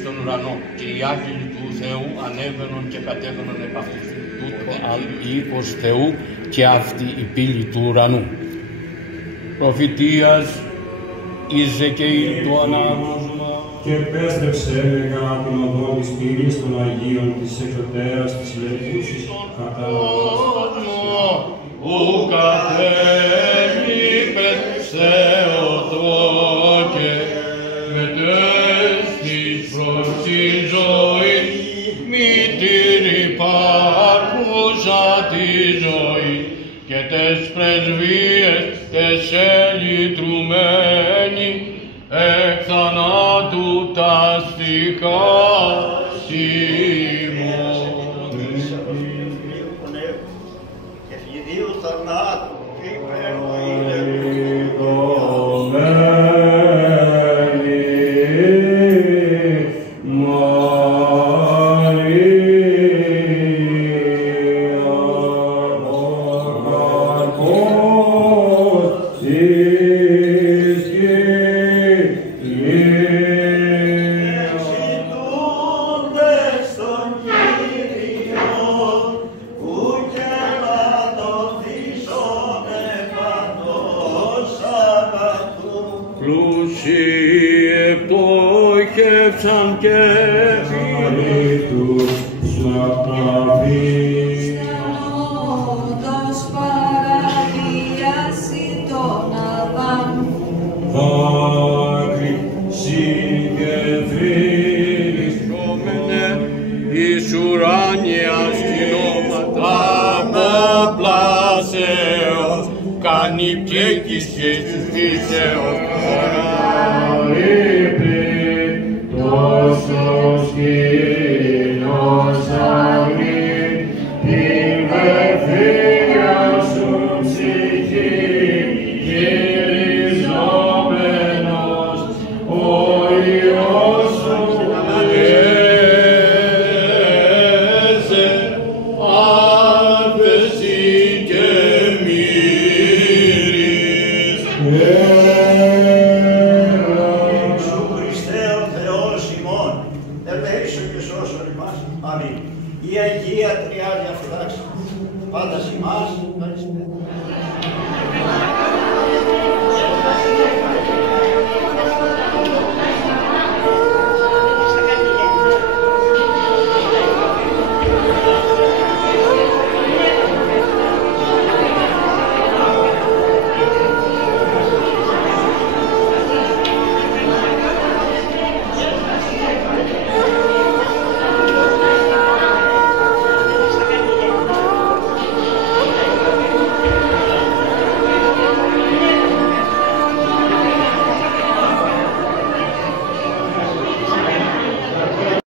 Στον ουρανό και οι άγγελοι του Θεού ανέβαιναν και κατέβαιναν επ' αυτής τούτο οίκος Θεού και αυτή η πύλη του ουρανού. Προφητείας Ιζεκαήλ το ανάγνωσμα και επέστρεψε κατά την οδό της πύλης των Αγίων της εξωτέρας της Λευκούσης κατά ου κατέβηκες σε οδό και μετέσχεις προς τη ζωή, μητήρ υπάρχουσα τη ζωή και τες πρεσβείες τες ελυτρουμένη εκ θανάτου τα στιχάσιμον. Και φιδίου θανάτου η Αγία Τριάδια φυλάξει πάντα ημάς.